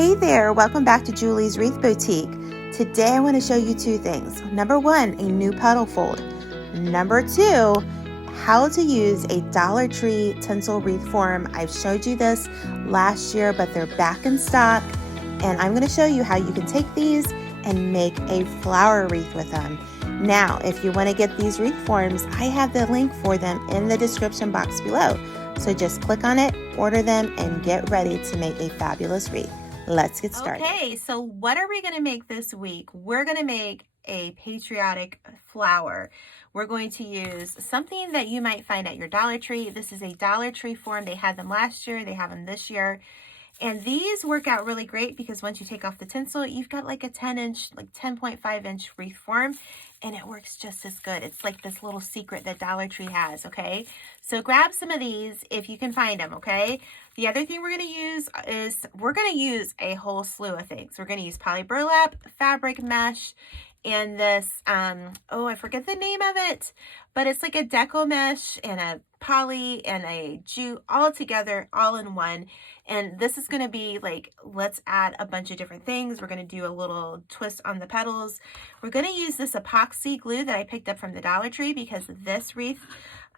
Hey there, welcome back to Julie's Wreath Boutique. Today I want to show you two things. Number one, a new petal fold. Number two, how to use a Dollar Tree tinsel wreath form. I've showed you this last year, but they're back in stock. And I'm going to show you how you can take these and make a flower wreath with them. Now, if you want to get these wreath forms, I have the link for them in the description box below. So just click on it, order them, and get ready to make a fabulous wreath. Let's get started. Okay, so what are we going to make this week? We're going to make a patriotic flower. We're going to use something that you might find at your Dollar Tree. This is a Dollar Tree form. They had them last year. They have them this year. And these work out really great because once you take off the tinsel, you've got like a 10.5 inch wreath form, and it works just as good. It's like this little secret that Dollar Tree has, okay? So grab some of these if you can find them, okay? The other thing we're going to use is we're going to use a whole slew of things. We're going to use poly burlap, fabric mesh, and this, oh, I forget the name of it, but it's like a deco mesh and a poly and a jute all together, all in one. And this is going to be like, let's add a bunch of different things. We're going to do a little twist on the petals. We're going to use this epoxy glue that I picked up from the Dollar Tree because this wreath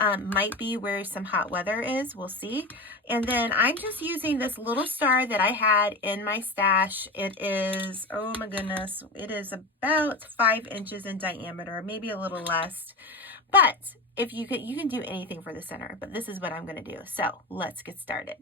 might be where some hot weather is. We'll see. And then I'm just using this little star that I had in my stash. It is, oh my goodness, it is about 5 inches in diameter, maybe a little less. But if you can do anything for the center, but this is what I'm going to do. So let's get started.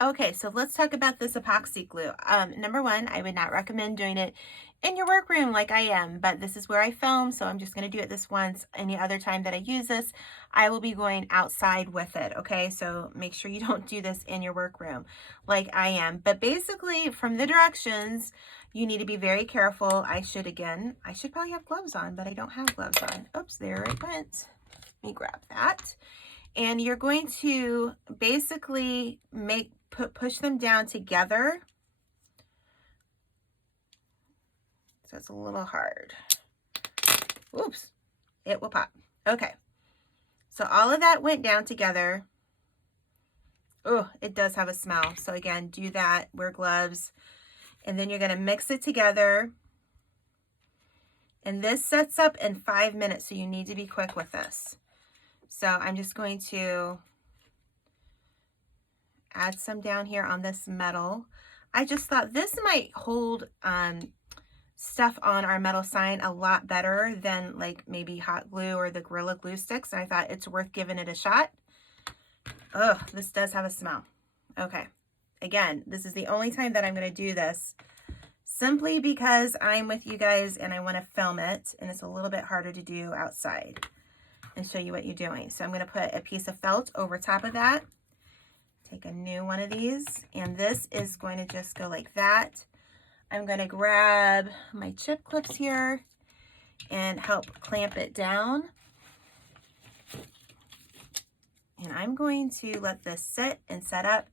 Okay, so let's talk about this epoxy glue. Number one, I would not recommend doing it in your workroom like I am, but this is where I film, so I'm just going to do it this once. Any other time that I use this, I will be going outside with it, okay? So make sure you don't do this in your workroom like I am. But basically, from the directions, you need to be very careful. I should probably have gloves on, but I don't have gloves on. Oops, there it went. Let me grab that. And you're going to basically push them down together. So it's a little hard. Oops, it will pop. Okay, so all of that went down together. Oh, it does have a smell. So again, do that, wear gloves. And then you're gonna mix it together. And this sets up in 5 minutes, so you need to be quick with this. So I'm just going to add some down here on this metal. I just thought this might hold stuff on our metal sign a lot better than like maybe hot glue or the Gorilla Glue sticks. And I thought it's worth giving it a shot. Ugh, this does have a smell. Okay, again, this is the only time that I'm going to do this simply because I'm with you guys and I want to film it, and it's a little bit harder to do outside and show you what you're doing. So I'm going to put a piece of felt over top of that. Take a new one of these, and this is going to just go like that. I'm going to grab my chip clips here and help clamp it down. And I'm going to let this sit and set up.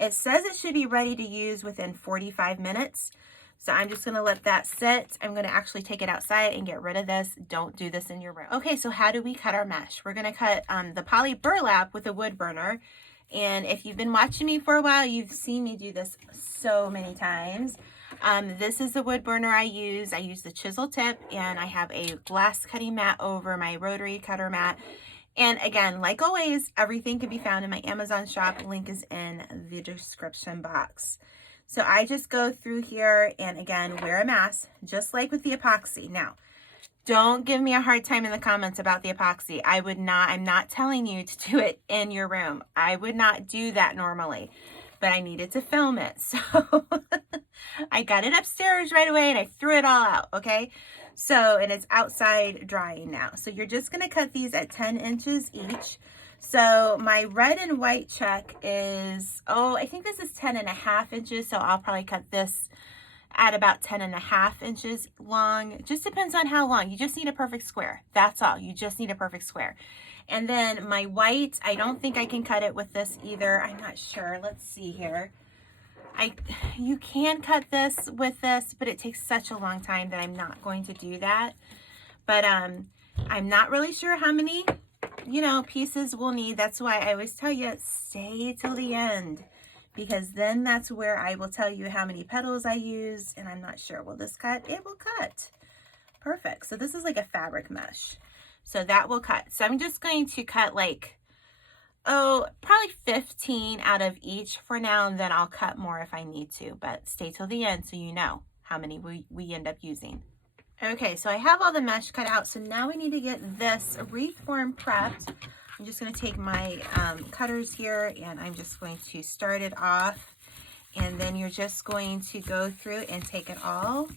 It says it should be ready to use within 45 minutes. So I'm just going to let that sit. I'm going to actually take it outside and get rid of this. Don't do this in your room. Okay, so how do we cut our mesh? We're going to cut the poly burlap with a wood burner. And if you've been watching me for a while, you've seen me do this so many times. This is the wood burner I use. I use the chisel tip, and I have a glass cutting mat over my rotary cutter mat. And again, like always, everything can be found in my Amazon shop. Link is in the description box. So I just go through here and again, wear a mask, just like with the epoxy. Now, don't give me a hard time in the comments about the epoxy. I'm not telling you to do it in your room. I would not do that normally, but I needed to film it. So I got it upstairs right away and I threw it all out, okay? So, and it's outside drying now. So you're just gonna cut these at 10 inches each. So my red and white check is, oh, I think this is 10.5 inches. So I'll probably cut this at about 10.5 inches long. It just depends on how long. You just need a perfect square. That's all. You just need a perfect square. And then my white, I don't think I can cut it with this either. I'm not sure. Let's see here. You can cut this with this, but it takes such a long time that I'm not going to do that. But I'm not really sure how many, pieces we'll need. That's why I always tell you, stay till the end. because then that's where I will tell you how many petals I use. And I'm not sure, will this cut? It will cut. Perfect. So this is like a fabric mesh. So that will cut. So I'm just going to cut like, oh, probably 15 out of each for now, and then I'll cut more if I need to, but stay till the end so you know how many we end up using. Okay, so I have all the mesh cut out, so now we need to get this wreath form prepped. I'm just going to take my cutters here, and I'm just going to start it off, and then you're just going to go through and take it all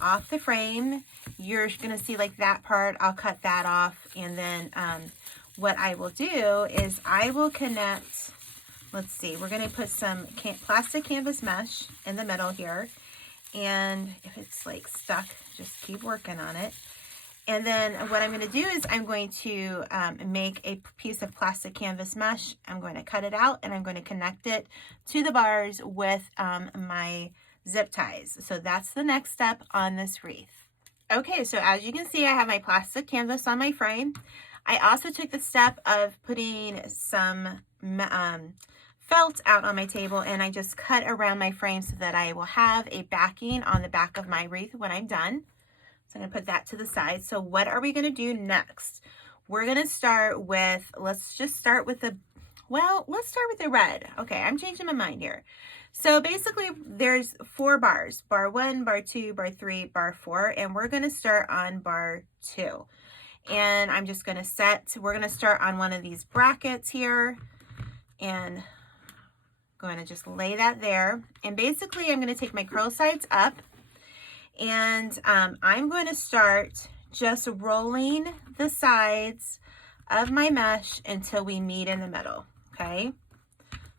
off the frame. You're going to see like that part, I'll cut that off, and then what I will do is I will connect, let's see, we're going to put some plastic canvas mesh in the middle here, and if it's like stuck, just keep working on it. And then what I'm going to do is I'm going to make a piece of plastic canvas mesh. I'm going to cut it out, and I'm going to connect it to the bars with my zip ties. So that's the next step on this wreath. Okay, so as you can see, I have my plastic canvas on my frame. I also took the step of putting some felt out on my table, and I just cut around my frame so that I will have a backing on the back of my wreath when I'm done. So I'm going to put that to the side. So what are we going to do next? We're going to start with, let's start with the red. Okay, I'm changing my mind here. So basically there's 4 bars, bar 1, bar 2, bar 3, bar 4, and we're going to start on bar 2. And I'm just going to we're going to start on one of these brackets here, and going to just lay that there. And basically I'm going to take my curl sides up, and I'm going to start just rolling the sides of my mesh until we meet in the middle. Okay,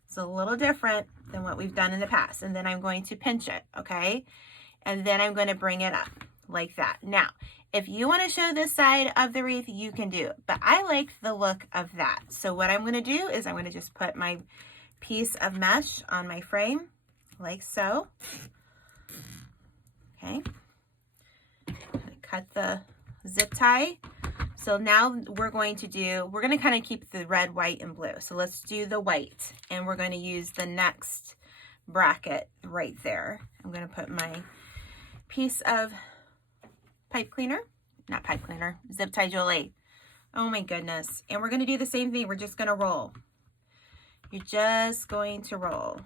it's a little different than what we've done in the past. And then I'm going to pinch it. Okay, and then I'm going to bring it up like that. Now if you want to show this side of the wreath, you can do it, but I like the look of that. So what I'm going to do is I'm going to just put my piece of mesh on my frame like so. Okay, cut the zip tie. So now we're going to kind of keep the red, white, and blue. So let's do the white, and we're going to use the next bracket right there. I'm going to put my piece of zip tie Jolie. Oh my goodness. And we're going to do the same thing. We're just going to roll. You're just going to roll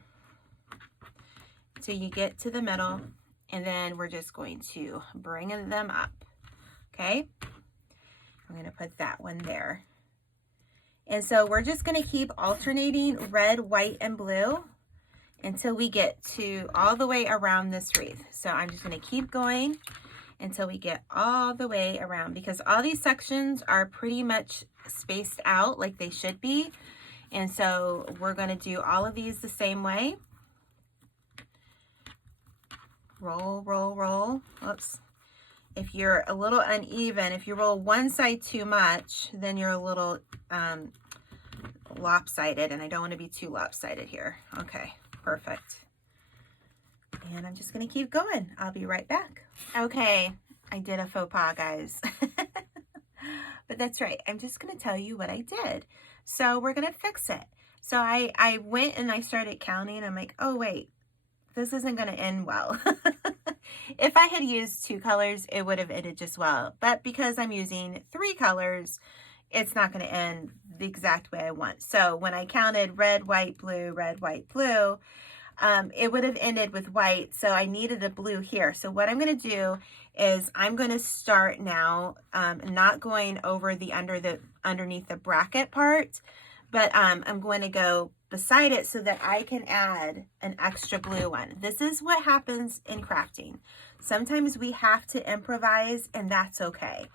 till you get to the middle, and then we're just going to bring them up. Okay, I'm going to put that one there. And so we're just going to keep alternating red, white, and blue until we get to all the way around this wreath. So I'm just going to keep going until we get all the way around, because all these sections are pretty much spaced out like they should be. And so we're going to do all of these the same way. Roll, roll, roll. Oops. If you're a little uneven, if you roll one side too much, then you're a little lopsided, and I don't want to be too lopsided here. Okay, perfect. And I'm just going to keep going. I'll be right back. Okay, I did a faux pas, guys. But that's right. I'm just going to tell you what I did. So we're going to fix it. So I went and I started counting. I'm like, oh, wait, this isn't going to end well. If I had used 2 colors, it would have ended just well. But because I'm using 3 colors, it's not going to end the exact way I want. So when I counted red, white, blue, it would have ended with white. So I needed a blue here. So what I'm going to do is I'm going to start now, not going over the underneath the bracket part, but I'm going to go beside it so that I can add an extra blue one. This is what happens in crafting. Sometimes we have to improvise, and that's okay.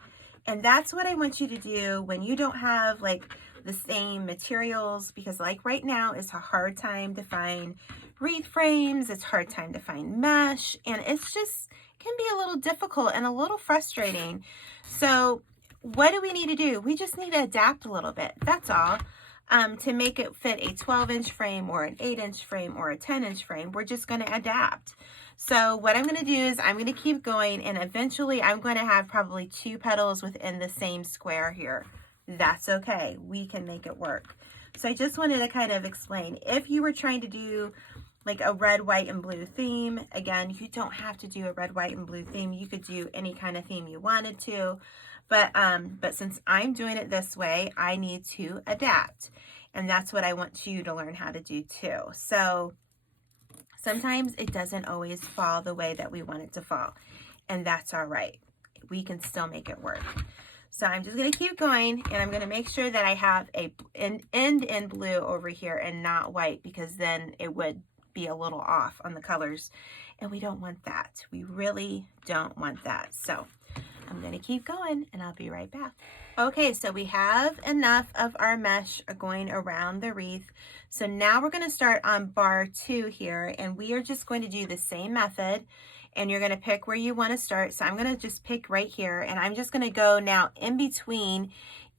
And that's what I want you to do when you don't have like the same materials, because like right now it's a hard time to find wreath frames, it's a hard time to find mesh, and it's just can be a little difficult and a little frustrating. So what do we need to do? We just need to adapt a little bit. That's all. To make it fit a 12-inch frame or an 8-inch frame or a 10-inch frame, we're just going to adapt. So what I'm going to do is I'm going to keep going, and eventually I'm going to have probably 2 petals within the same square here. That's okay. We can make it work. So I just wanted to kind of explain, if you were trying to do like a red, white, and blue theme. Again, you don't have to do a red, white, and blue theme. You could do any kind of theme you wanted to, but since I'm doing it this way, I need to adapt, and that's what I want you to learn how to do too. So sometimes it doesn't always fall the way that we want it to fall, and that's all right. We can still make it work. So I'm just going to keep going, and I'm going to make sure that I have an end in blue over here and not white, because then it would be a little off on the colors, and we don't want that. We really don't want that. So I'm going to keep going, and I'll be right back. Okay, so we have enough of our mesh going around the wreath. So now we're going to start on bar 2 here, and we are just going to do the same method, and you're going to pick where you want to start. So I'm going to just pick right here, and I'm just going to go now in between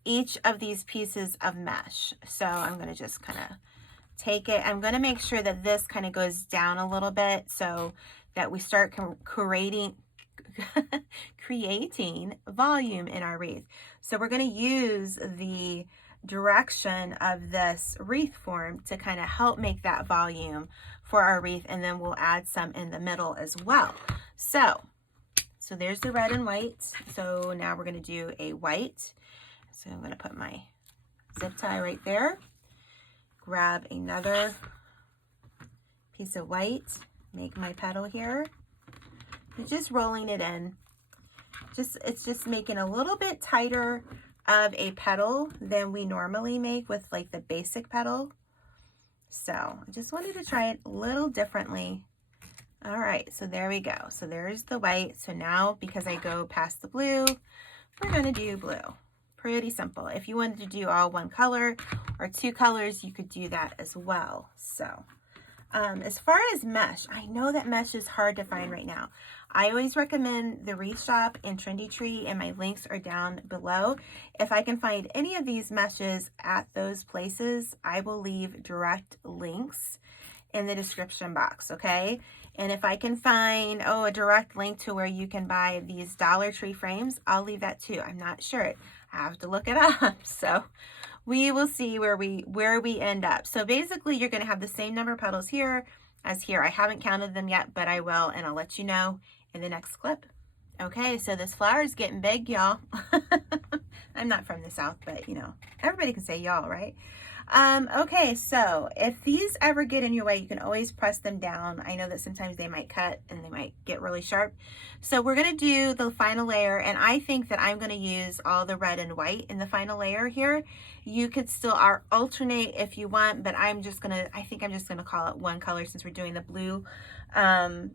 each of these pieces of mesh. So I'm going to just kind of take it. I'm going to make sure that this kind of goes down a little bit so that we start creating volume in our wreath. So we're going to use the direction of this wreath form to kind of help make that volume for our wreath, and then we'll add some in the middle as well. So there's the red and white. So now we're going to do a white. So I'm going to put my zip tie right there. Grab another piece of white, make my petal here. I'm just rolling it in. It's just making a little bit tighter of a petal than we normally make with like the basic petal. So I just wanted to try it a little differently. All right, so there we go. So there's the white. So now, because I go past the blue, we're gonna do blue. Pretty simple. If you wanted to do all one color or 2 colors, you could do that as well. So as far as mesh, I know that mesh is hard to find right now. I always recommend the Wreath Shop and Trendy Tree, and my links are down below. If I can find any of these meshes at those places, I will leave direct links in the description box, okay? And if I can find, a direct link to where you can buy these Dollar Tree frames, I'll leave that too. I'm not sure. I have to look it up. So we will see where we end up. So basically, you're going to have the same number of petals here as here. I haven't counted them yet, but I will, and I'll let you know in the next clip. Okay, so this flower is getting big, y'all. I'm not from the South, but you know, everybody can say y'all, right? Okay, so if these ever get in your way, you can always press them down. I know that sometimes they might cut and they might get really sharp. So we're going to do the final layer, and I think that I'm going to use all the red and white in the final layer here. You could still alternate if you want, but I think I'm just going to call it one color since we're doing the blue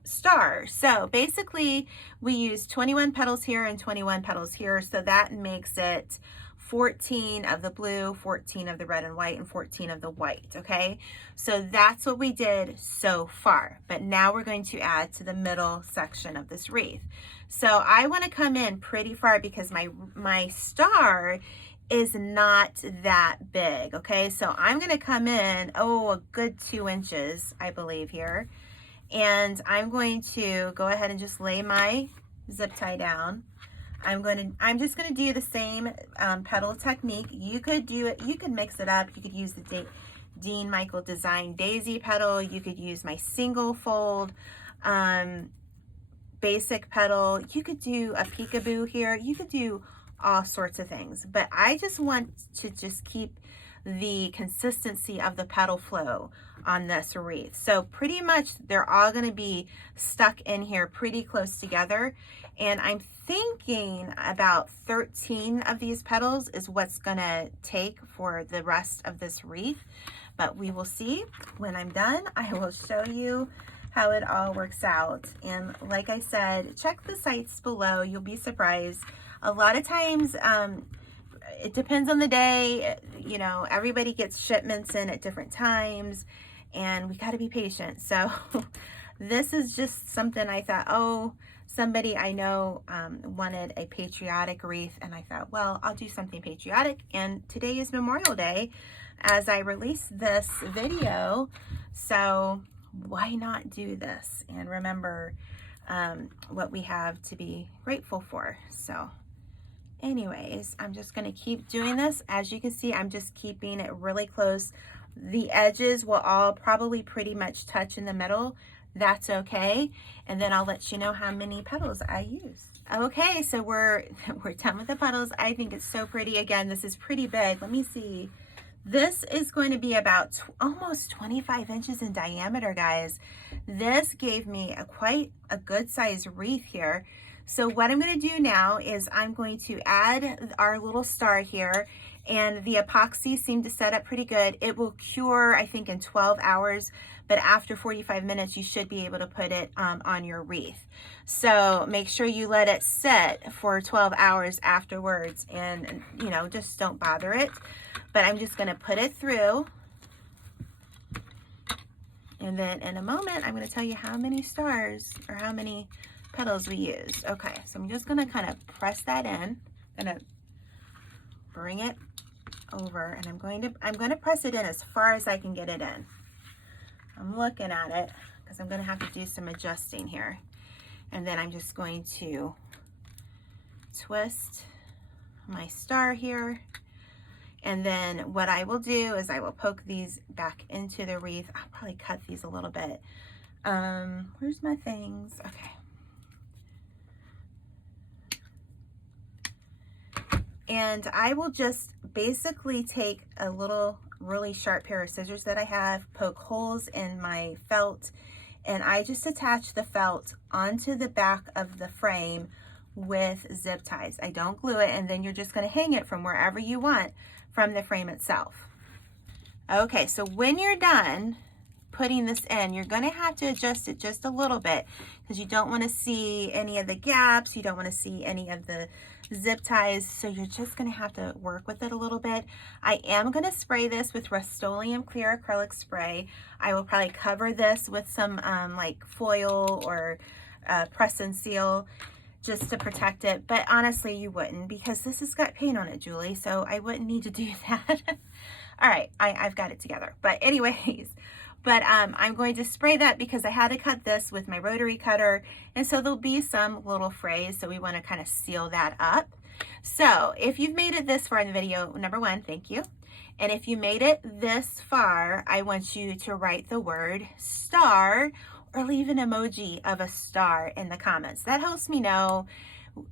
star. So basically we use 21 petals here and 21 petals here. So that makes it 14 of the blue, 14 of the red and white, and 14 of the white, okay? So that's what we did so far, but now we're going to add to the middle section of this wreath. So I want to come in pretty far because my star is not that big, okay? So I'm going to come in, a good 2 inches, I believe here, and I'm going to go ahead and just lay my zip tie down. I'm just gonna do the same petal technique. You could do it, you could mix it up. You could use the Dean Michael Design Daisy petal. You could use my single fold basic petal. You could do a peekaboo here. You could do all sorts of things, but I just want to keep the consistency of the petal flow on this wreath. So pretty much they're all going to be stuck in here pretty close together, and I'm thinking about 13 of these petals is what's going to take for the rest of this wreath, but we will see. When I'm done, I will show you how it all works out. And like I said, check the sites below. You'll be surprised. A lot of times it depends on the day. You know, everybody gets shipments in at different times, and we got to be patient. So this is just something I thought, somebody I know wanted a patriotic wreath, and I thought, well, I'll do something patriotic. And today is Memorial Day as I release this video, so why not do this and remember what we have to be grateful for. So anyways, I'm just going to keep doing this. As you can see, I'm just keeping it really close The edges will all probably pretty much touch in the middle. That's okay. And then I'll let you know how many petals I use. Okay, so we're done with the petals. I think it's so pretty. Again, this is pretty big. Let me see. This is going to be about almost 25 inches in diameter, guys. This gave me quite a good size wreath here. So what I'm going to do now is I'm going to add our little star here, and the epoxy seemed to set up pretty good. It will cure, I think, in 12 hours, but after 45 minutes, you should be able to put it on your wreath. So make sure you let it sit for 12 hours afterwards, and you know, just don't bother it. But I'm just going to put it through. And then in a moment, I'm going to tell you how many stars or how many petals we use. Okay, so I'm just going to kind of press that in. I'm going to bring it over, and I'm going to press it in as far as I can get it in. I'm looking at it because I'm going to have to do some adjusting here. And then I'm just going to twist my star here. And then what I will do is I will poke these back into the wreath. I'll probably cut these a little bit. Where's my things? Okay. And I will just basically take a little really sharp pair of scissors that I have, poke holes in my felt, and I just attach the felt onto the back of the frame with zip ties. I don't glue it, and then you're just going to hang it from wherever you want from the frame itself. Okay, so when you're done putting this in, you're going to have to adjust it just a little bit because you don't want to see any of the gaps. You don't want to see any of the zip ties. So you're just going to have to work with it a little bit. I am going to spray this with Rust-Oleum Clear Acrylic Spray. I will probably cover this with some like foil or press and seal just to protect it. But honestly, you wouldn't, because this has got paint on it, Julie. So I wouldn't need to do that. All right, I've got it together. But anyways, I'm going to spray that because I had to cut this with my rotary cutter. And so there'll be some little frays. So we want to kind of seal that up. So if you've made it this far in the video, number one, thank you. And if you made it this far, I want you to write the word star or leave an emoji of a star in the comments. That helps me know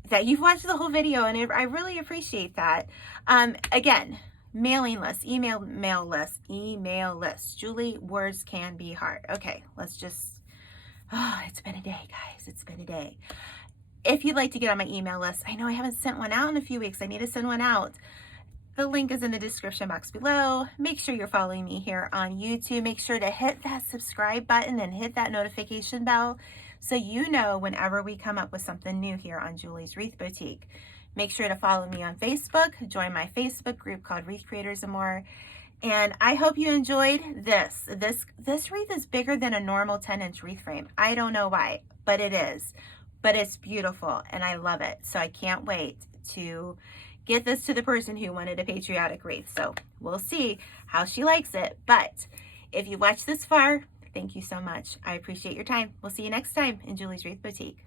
that you've watched the whole video, and I really appreciate that. Again, mailing list, email list. Julie, words can be hard. Okay, let's just, it's been a day, guys. It's been a day. If you'd like to get on my email list, I know I haven't sent one out in a few weeks. I need to send one out. The link is in the description box below. Make sure you're following me here on YouTube. Make sure to hit that subscribe button and hit that notification bell so you know whenever we come up with something new here on Julie's Wreath Boutique. Make sure to follow me on Facebook. Join my Facebook group called Wreath Creators and More. And I hope you enjoyed this. This wreath is bigger than a normal 10-inch wreath frame. I don't know why, but it is. But it's beautiful and I love it. So I can't wait to get this to the person who wanted a patriotic wreath. So we'll see how she likes it. But if you watched this far, thank you so much. I appreciate your time. We'll see you next time in Julie's Wreath Boutique.